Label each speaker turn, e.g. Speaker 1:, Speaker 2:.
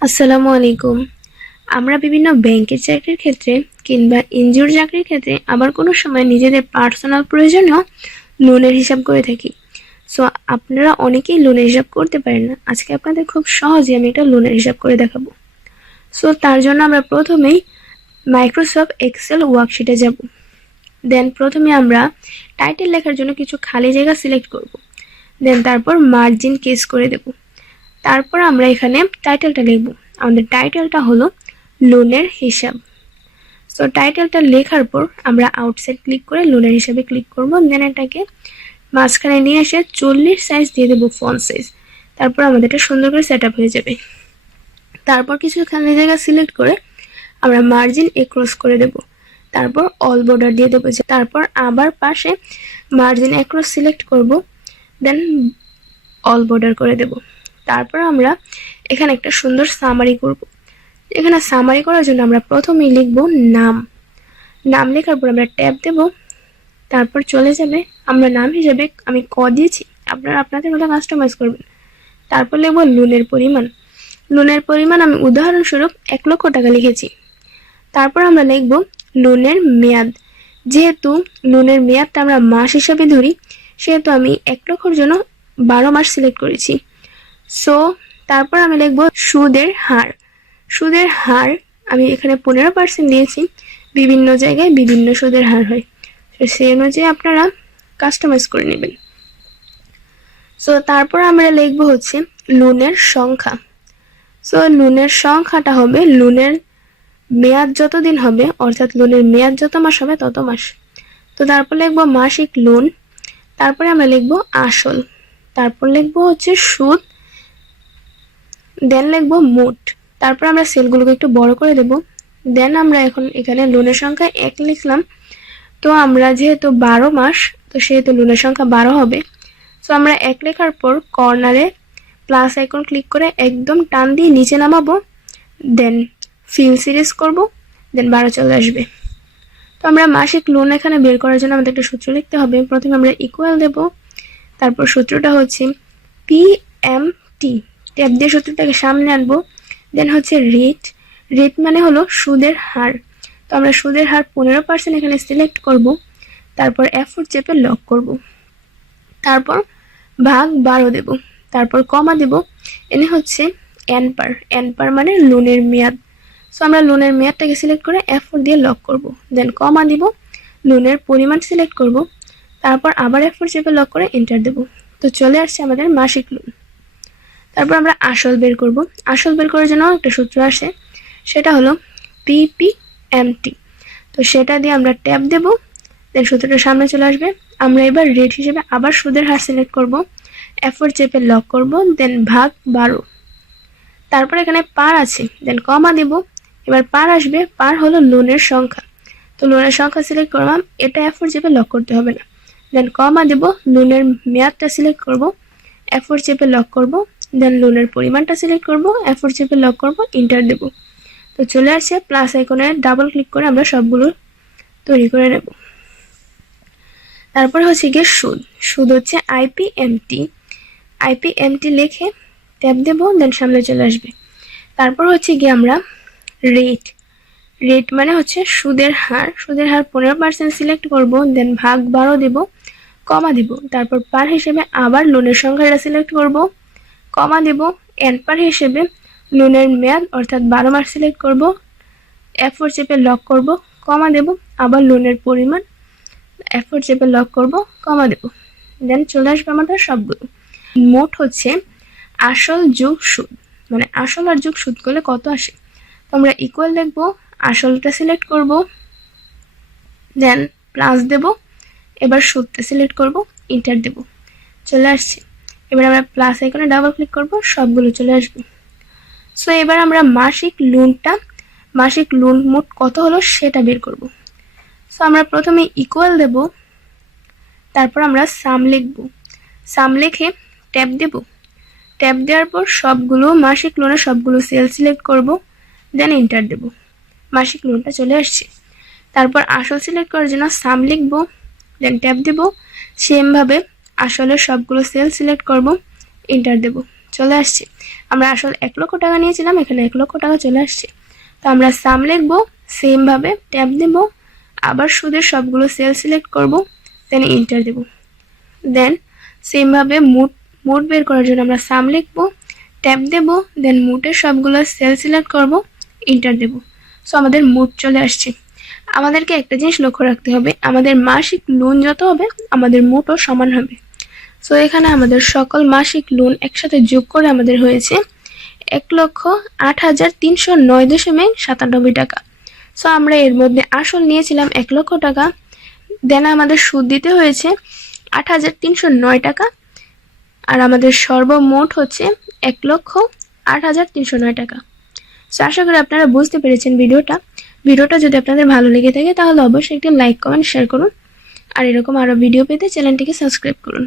Speaker 1: আসসালামু আলাইকুম। আমরা বিভিন্ন ব্যাংকের চাকরির ক্ষেত্রে কিংবা এনজিওর চাকরির ক্ষেত্রে আবার কোনো সময় নিজেদের পার্সোনাল প্রয়োজনেও লোনের হিসাব করে থাকি। সো আপনারা অনেকেই লোনের হিসাব করতে পারেন না। আজকে আপনাদের খুব সহজে আমি একটা লোনের হিসাব করে দেখাবো। সো তার জন্য আমরা প্রথমেই মাইক্রোসফট এক্সেল ওয়ার্কশিটে যাব। দেন প্রথমে আমরা টাইটেল লেখার জন্য কিছু খালি জায়গা সিলেক্ট করব। দেন তারপর মার্জিন কেস করে দেব। তারপর আমরা এখানে টাইটেলটা লিখব। আমাদের টাইটেলটা হলো লোনের হিসাব। সো টাইটেলটা লেখার পর আমরা আউটসাইড ক্লিক করে লোনের হিসাবে ক্লিক করব। দেন এটাকে মাঝখানে নিয়ে এসে চল্লিশ সাইজ দিয়ে দেবো ফোন সাইজ তারপর আমাদের এটা সুন্দর করে সেট হয়ে যাবে। তারপর কিছু খালি জায়গা সিলেক্ট করে আমরা মার্জিন এ ক্রস করে দেব। তারপর অল বর্ডার দিয়ে দেবো। তারপর আবার পাশে মার্জিন এক্রস সিলেক্ট করব। দেন অল বর্ডার করে দেব। তারপর আমরা এখানে একটা সুন্দর সামারি করব। এখানে সামারি করার জন্য আমরা প্রথমেই লিখব নাম। নাম লেখার পর আমরা ট্যাব দেব। তারপর চলে যাবে আমরা নাম হিসেবে আমি ক দিয়েছি। আপনারা আপনাদের মতো কাস্টমাইজ করবেন। তারপর লিখব লোনের পরিমাণ। লোনের পরিমাণ আমি উদাহরণস্বরূপ এক লক্ষ টাকা লিখেছি। তারপর আমরা লিখব লোনের মেয়াদ। যেহেতু লোনের মেয়াদটা আমরা মাস হিসাবে ধরি, সেহেতু আমি এক লক্ষর জন্য বারো মাস সিলেক্ট করেছি। সো তারপর আমি লিখব সুদের হার। সুদের হার আমি এখানে পনেরো পার্সেন্ট দিয়েছি। বিভিন্ন জায়গায় বিভিন্ন সুদের হার হয়। সেই অনুযায়ী আপনারা কাস্টমাইজ করে নেবেন। সো তারপর আমরা লিখব হচ্ছে লোনের সংখ্যা। সো লোনের সংখ্যাটা হবে লোনের মেয়াদ যত দিন হবে, অর্থাৎ লোনের মেয়াদ যত মাস হবে তত মাস। তো তারপর লিখব মাসিক লোন। তারপরে আমরা লিখব আসল। তারপর লিখব হচ্ছে সুদ। দেন লিখব মোট। তারপর আমরা সেলগুলোকে একটু বড় করে দেব। দেন আমরা এখন এখানে লোনের সংখ্যা এক লিখলাম। তো আমরা যেহেতু বারো মাস, তো সেহেতু লোনের সংখ্যা বারো হবে। সো আমরা এক লেখার পর কর্নারে প্লাস আইকন ক্লিক করে একদম টান দিয়ে নিচে নামাবো। দেন ফিল সিরিজ করব। দেন বারো চলে আসবে। তো আমরা মাসিক লোন এখানে বের করার জন্য আমাদের একটা সূত্র লিখতে হবে। প্রথমে আমরা ইকুয়াল দেব। তারপর সূত্রটা হচ্ছে পি এম টি ট্যাব দিয়ে সূত্রটাকে সামনে আনব। দেন হচ্ছে রেট রেট মানে হলো সুদের হার। তো আমরা সুদের হার পনেরো পার্সেন্ট এখানে সিলেক্ট করব। তারপর এফোর চেপে লক করব। তারপর ভাগ বারো দেব। তারপর কমা দেব। এনে হচ্ছে এন পার এন পার মানে লোনের মেয়াদ। সো আমরা লোনের মেয়াদটাকে সিলেক্ট করে এফ ফোর দিয়ে লক করব। দেন কমা দিব। লোনের পরিমাণ সিলেক্ট করব। তারপর আবার এফ ফোর চেপে লক করে এন্টার দেব। তো চলে আসছে আমাদের মাসিক লোন তারপর আমরা আসল বের করব। আসল বের করার জন্য একটা সূত্র আসে, সেটা হলো পিপি এমটি তো সেটা দিয়ে আমরা ট্যাপ দেব, দেন সূত্রটা সামনে চলে আসবে। আমরা এবার রেট হিসেবে আবার সুদের হার সিলেক্ট করব এফোর চেপে লক করব, দেন ভাগ বারো। তারপর এখানে পার আছে, দেন কমা দেব। এবার পার আসবে, পার হলো লোনের সংখ্যা। তো লোনের সংখ্যা সিলেক্ট করলাম, এটা এফোর চেপে লক করতে হবে না। দেন কমা দেব, লোনের মেয়াদটা সিলেক্ট করব এফোর চেপে লক করব দেন লোনের পরিমাণটা সিলেক্ট করব এফোর চেপে লক করব ইন্টার দেব। তো চলে আসছে প্লাস আইকনে ডাবল ক্লিক করে আমরা সবগুলো তৈরি করে নেব। তারপর হচ্ছে গিয়ে সুদ। সুদ হচ্ছে আইপিএমটি আইপিএমটি লিখে ট্যাপ দেবো দেন সামনে চলে আসবে। তারপর হচ্ছে গিয়ে আমরা রেট রেট মানে হচ্ছে সুদের হার। সুদের হার পনেরো পার্সেন্ট সিলেক্ট করব দেন ভাগ বারো দেব, কমা দেব। তারপর পার হিসেবে আবার লোনের সংখ্যাটা সিলেক্ট করব। কমা দেব। এন পার হিসেবে লোনের মেয়াদ অর্থাৎ বারো মাস সিলেক্ট করব। এফ ফোর চেপে লক করব, কমা দেব। আবার লোনের পরিমাণ এফ ফোর চেপে লক করব, কমা দেব। দেন চলে আসবে আমাদের সবগুলো। মোট হচ্ছে আসল যোগ সুদ। মানে আসল আর যোগ সুদ করলে কত আসে? আমরা ইকুয়াল লিখব আসলটা সিলেক্ট করব দেন প্লাস দেব, এবার সুদটা সিলেক্ট করব ইন্টার দেব। চলে আসছে। এবার আমরা প্লাস আইকনে ডাবল ক্লিক করব, সবগুলো চলে আসবে। সো এবার আমরা মাসিক লোনটা মাসিক লোন মোট কত হলো সেটা বের করব। সো আমরা প্রথমে ইকুয়াল দেব, তারপর আমরা সাম লিখব। সাম লিখে ট্যাব দেব। ট্যাব দেওয়ার পর সবগুলো, মাসিক লোনের সবগুলো সেল সিলেক্ট করব দেন এন্টার দেব। মাসিক লোনটা চলে আসছে। তারপর আসল সিলেক্ট করার জন্য সাম লিখব দেন ট্যাব দেব। সেমভাবে আসলে সবগুলো সেল সিলেক্ট করব এন্টার দেব। চলে আসছে। আমরা আসলে এক লক্ষ টাকা নিয়েছিলাম, এখানে এক লক্ষ টাকা চলে আসছে। তো আমরা সাম লিখব সেমভাবে ট্যাব দেব, আবার সুদের সবগুলো সেল সিলেক্ট করব দেন ইন্টার দেব। দেন সেমভাবে মুড মুড বের করার জন্য আমরা সাম লিখব, ট্যাব দেব দেন মুটের সবগুলো সেল সিলেক্ট করব ইন্টার দেব। সো আমাদের মুড চলে আসছে। আমাদেরকে একটা জিনিস লক্ষ্য রাখতে হবে, আমাদের মাসিক লোন যত হবে, আমাদের মুটও সমান হবে। সো এখানে আমাদের সকল মাসিক লোন একসাথে যোগ করে আমাদের হয়েছে এক লক্ষ আট হাজার তিনশো নয় দশমিক সাতানব্বই টাকা। সো আমরা এর মধ্যে আসল নিয়েছিলাম এক লক্ষ টাকা। দেন আমাদের সুদ দিতে হয়েছে আট হাজার তিনশো নয় টাকা। আর আমাদের সর্বমোট হচ্ছে এক লক্ষ আট হাজার তিনশো নয় টাকা। সো আশা করি আপনারা বুঝতে পেরেছেন ভিডিওটা। ভিডিওটা যদি আপনাদের ভালো লেগে থাকে তাহলে অবশ্যই একটি লাইক, কমেন্ট শেয়ার করুন। আর এরকম আরও ভিডিও পেতে চ্যানেলটিকে সাবস্ক্রাইব করুন।